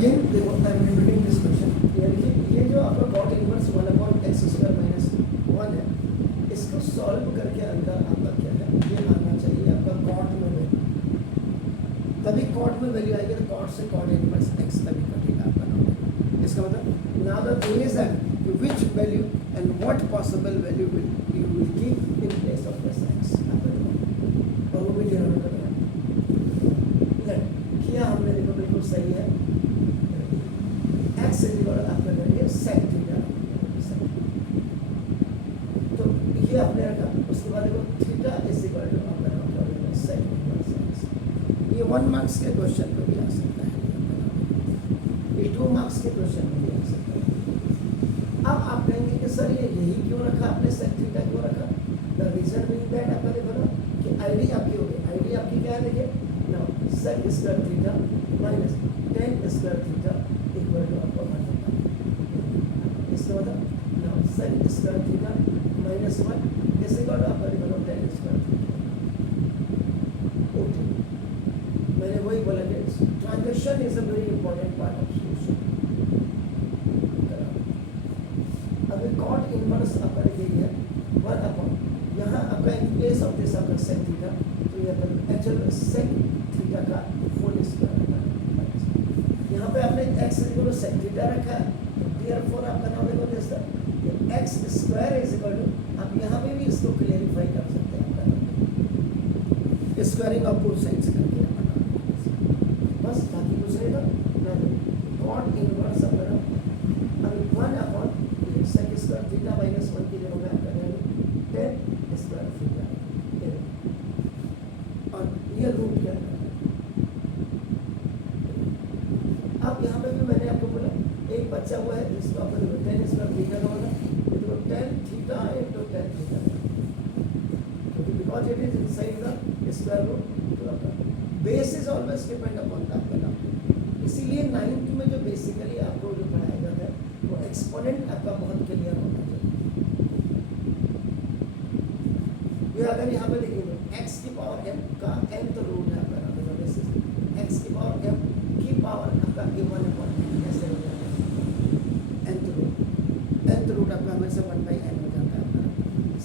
Again देखो I am repeating this question. ये जो आपका cot इनवर्स 1/x² - 1 है, इसको सॉल्व करके अंदर आपका क्या है, ये आना चाहिए आपका cot में वैल्यू, तभी cot में वैल्यू आएगी तो cot से cot इनवर्स x तभी कटेगा आपका नंबर। इसका मतलब now the thing is that which value and what possible value you will keep in place of this x, और वो भी डिराइव करना है। किया हमने, देखो बिल्कुल सही है। x आपका करेंगे sec थीटा, तो ये आपने रखा। उसके बाद देखो थीटा इज इक्वल टू आपका नाम क्या होगा, sec इनवर्स x। ये 1 मार्क्स के क्वेश्चन पे भी आ सकता है, ये 2 मार्क्स के क्वेश्चन में भी आ सकता है। अब आप कहेंगे कि सर ये यही क्यों रखा आपने, sec थीटा क्यों रखा? द रीजन बीइंग दैट आपका देखो ना कि आईडी आपकी हो गई, आईडी आपकी क्या है देखिए now sec square theta minus tan square theta equal to आपका 1 होता है। इसका मतलब now sec square theta minus 1 is equal to आपका देखो tan स्क्वायर थीटा। ओके, मैंने वही बोला कि transaction is a very important part of solution. अभी cot इनवर्स आपका देखिए 1 अपॉन, यहाँ आपका इन प्लेस ऑफ दिस आपका sec थीटा, तो ये आपका एक्चुअल sec थीटा का होल स्क्वायर है। यहाँ पे आपने x equal to sec theta रखा है, तो देयरफॉर आपका नाम देखो दिस ये x square is equal to, आप यहाँ पे भी इसको क्लियरिफाई कर सकते हैं आपका स्क्वायरिंग ऑफ बोथ साइड्स करके बस, बाकी कुछ नहीं था ना। cot इनवर्स अपना अभी 1 upon sec square theta minus 1 की जगह में आप करेंगे tan स्क्वायर थीटा, और ये रूट क्या है। अब यहाँ पे भी मैंने आपको बोला एक बच्चा हुआ है जिसको आपको tan स्क्वायर थीटा का होगा, तो tan theta into tan theta, क्योंकि because it is inside the square root, तो आपका base is always depend upon the आपका। इसीलिए 9th में जो बेसिकली आपको जो पढ़ाया जाता है वो एक्सपोनेंट आपका बहुत क्लियर होना चाहिए। ये अगर यहाँ पे देखेंगे x की पावर m का nth रूट है आपका नाम बेसिस, x की पावर m की पावर आपका a1 अपॉन ऐसे हो जाता है, nth रूट आपका हमेशा 1/n हो जाता है आपका।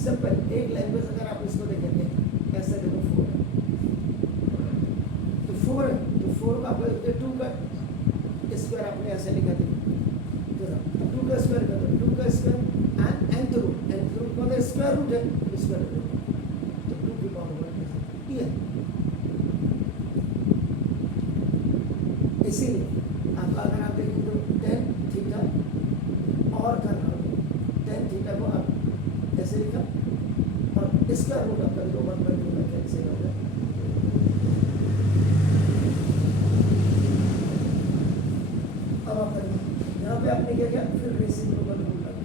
सिंपल एक लैंग्वेज अगर आप इसको देखेंगे कैसे, देखो 4 है तो 4 है, तो 4 का आपका 2 का स्क्वायर आपने ऐसे लिखा था, तो 2 का स्क्वायर कर दो, 2 का स्क्वायर एंड nth रूट का स्क्वायर रूट है स्क्वायर रूट, तो 2 की पावर 1 ये। इसीलिए आपका अगर आप देखें तो tan थीटा और करना होगा, tan थीटा को आप ऐसे लिखा और इसका रूट आपका 1/2 में कैंसिल हो गया। अब आप यहाँ पे आपने क्या किया, फिर रेसिप्रोकल रूल लगा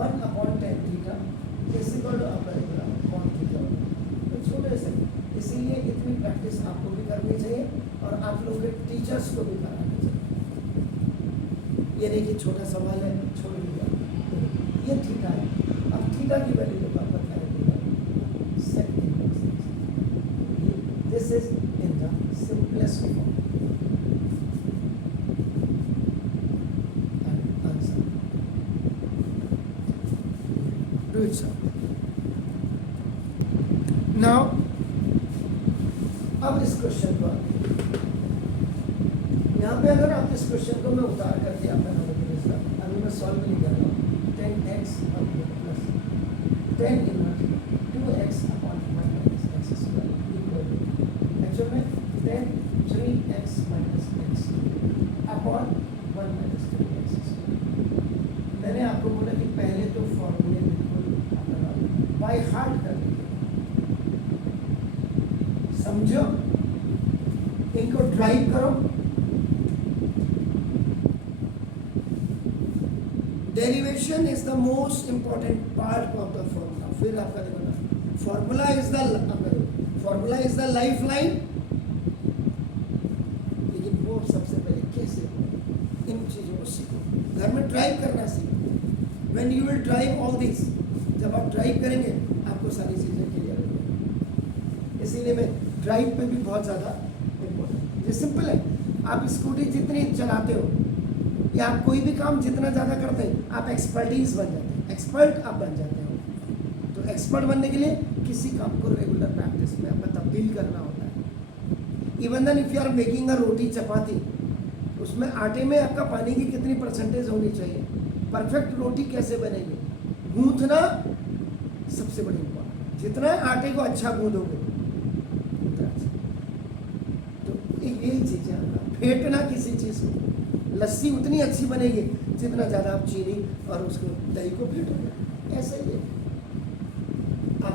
1 upon tan theta is equal to आपका cot थीटा, तो छोटे से। इसीलिए इतनी प्रैक्टिस आपको भी करनी चाहिए और आप लोगों के टीचर्स को भी करानी चाहिए। ये देखिए छोटा सवाल है, छोड़ दीजिए, ये थीटा है। अब थीटा की वैल्यू देखो आपका क्या है, sec inverse x। This is in the simplest form. Do it, sir. Now, अब इस क्वेश्चन को यहाँ पे अगर आप इस क्वेश्चन को मैं उतार करके आपका नाम अभी मैं सॉल्व नहीं कर रहा हूँ, 10x plus 10 inverse 2x upon minus x square equal to actual में 10 3x minus x upon 1 minus 3x square. मैंने आपको बोला कि पहले तो फॉर्मूले बिल्कुल अपना बाय हार्ट कर लीजिए, समझो, इनको ड्राइव करो। Derivation is the most important part of the formula. फिर आपका देखो ना, formula is the life line, लेकिन वो सबसे पहले कैसे इन चीजों को सीखो, घर में ड्राइव करना सीखो। When you will drive all this, जब आप ड्राइव करेंगे आपको सारी चीजें क्लियर हो जाएंगी। इसीलिए मैं ड्राइव पे भी बहुत ज़्यादा इम्पोर्टेंट। ये सिंपल है, आप स्कूटी जितनी चलाते हो या आप कोई भी काम जितना ज़्यादा करते हैं आप एक्सपर्टीज बन जाते हैं, एक्सपर्ट आप बन जाते हो। तो एक्सपर्ट बनने के लिए किसी काम को रेगुलर प्रैक्टिस में आपको तब्दील करना होता है। Even then if you are making a roti chapati, उसमें आटे में आपका पानी की कितनी परसेंटेज होनी चाहिए, परफेक्ट रोटी कैसे बनेगी, गूंथना सबसे बड़ी इम्पोर्टेंट। जितना आटे को अच्छा गूंदोगे उतना अच्छा। तो यही चीज़ है, फेंटना किसी चीज़ को, लस्सी उतनी अच्छी बनेगी जितना ज़्यादा आप चीनी और उसको दही को फेंटोगे। ऐसा ही है। अब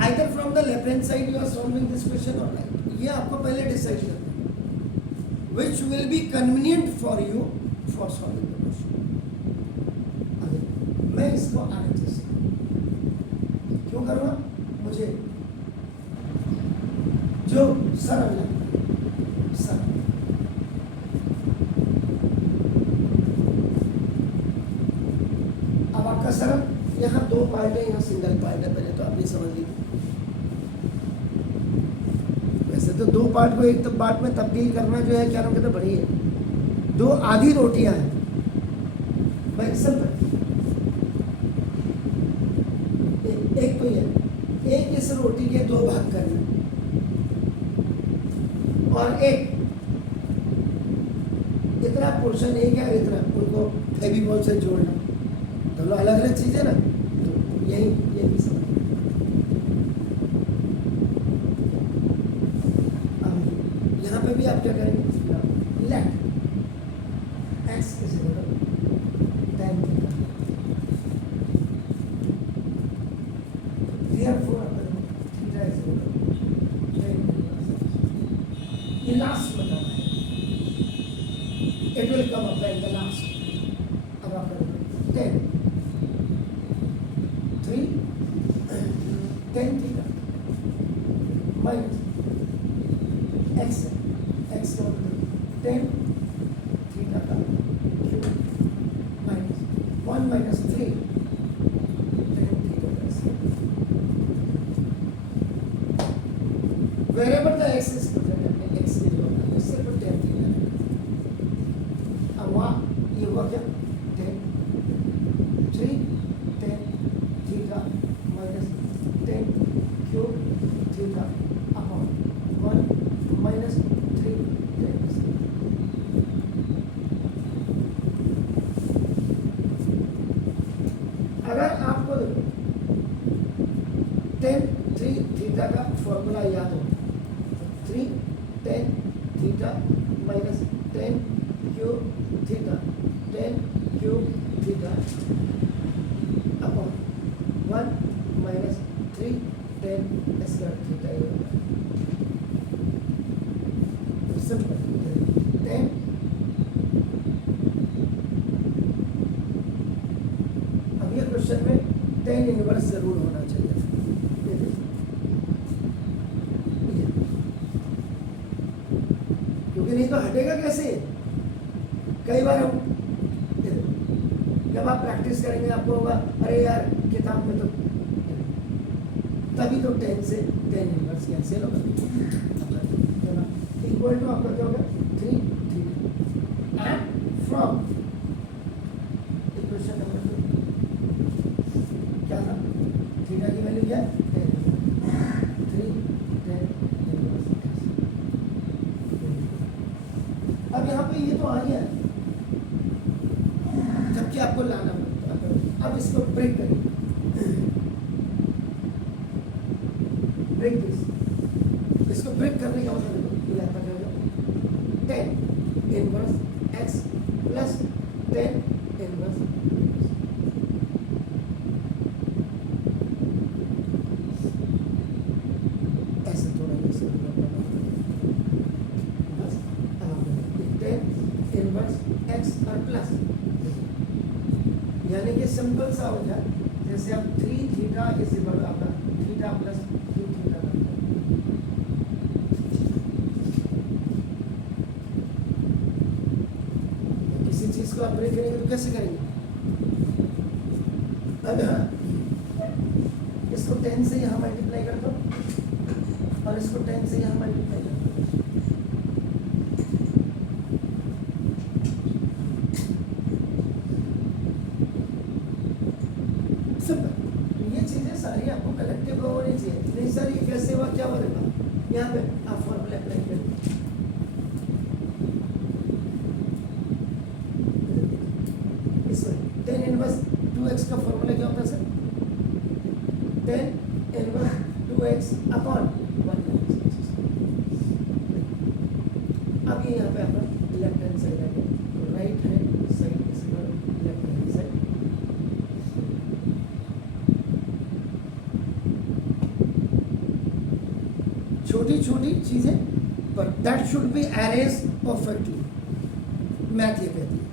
either from the left hand side you are solving this question और राइट, ये आपको पहले डिसाइड करना है which will be convenient for you for solving the question। अगर मैं इसको RHS क्यों करूँगा, मुझे जो सरल लगता है सरल। अब आपका सरल यहाँ दो पार्ट है, यहाँ सिंगल पार्ट है, पहले तो आप ये समझ लीजिए। वैसे तो दो पार्ट को एक पार्ट में तब्दील करना जो है क्या नाम कहते हैं, बड़ी है। दो आधी रोटियां हैं भाई, सिंपल। एक तो ये, एक इस रोटी के दो भाग करना और एक इतना पोर्शन एक है, इतना उनको फेविकॉल से जोड़ना, दोनों अलग अलग चीजें ना। तो यही ये भी समझ। यहाँ पे भी आप क्या करेंगे, let x is equal tan theta, therefore theta is equal tan ये लास्ट बताना है, it will come up in the last. अब आप करेंगे 10 3 tan थीटा माइनस एक्स है, एक्स का मतलब 10 थीटा का cube minus 1 minus 3 tan theta का स्क्वायर। वेरिएबल का एक्स इज प्रेजेंट अपने एक्स के जो है इससे पर tan थीटा है। अब वहाँ ये हुआ क्या, 10 3 tan theta minus 10 cube theta upon 1 minus 3 अगर आपको देखो 10 3 थीटा का फॉर्मूला याद हो, 3 tan theta minus 10 cube theta 10 cube theta upon 1 minus 3 tan square theta. Simple 10 अब ये क्वेश्चन में tan इनवर्स जरूर होना चाहिए। क्योंकि नहीं तो हटेगा कैसे। कई बार हम जब आप प्रैक्टिस करेंगे आपको होगा अरे यार किताब में तो, तभी तो 10 से tan इनवर्स कैंसिल होगा। इक्वल टू आपका क्या होगा 3 theta and from equation number 2 क्या था, थीटा की वैल्यू क्या है 3 tan इनवर्स। अब यहाँ पे ये तो आ गया, जबकि आपको लाना पड़ता है। अब इसको ब्रेक करिए, ब्रेक दिस, इसको ब्रेक करने का मतलब 10 इनवर्स एक्स प्लस 10 इनवर्स ऐसे थोड़ा जैसे बस 10 इनवर्स एक्स और प्लस, यानी कि सिंपल सा हो जाए जैसे अब 3 थीटा इज इक्वल आपका थीटा प्लस 2 थीटा। इसको आप ब्रेक करेंगे तो कैसे करेंगे, अब यहाँ इसको 10 से यहाँ मल्टीप्लाई कर दो और इसको 10 से यहाँ मल्टीप्लाई कर दो। सिंपल। ये चीजें सारी आपको कलेक्टिव में होनी चाहिए। नहीं सर ये कैसे हुआ, क्या बोलेगा, यहाँ पे आप फॉर्मूला अप्लाई करिए। इसमें 10 इनवर्स 2x का फॉर्मूला क्या होता है सर, 10 इनवर्स 2x अपॉन 1। अब ये यहाँ पे आपका लेफ्ट हैंड साइड आ गया, right hand side left hand side. छोटी छोटी चीजें पर that should be arrays perfectly, math ये कहती है।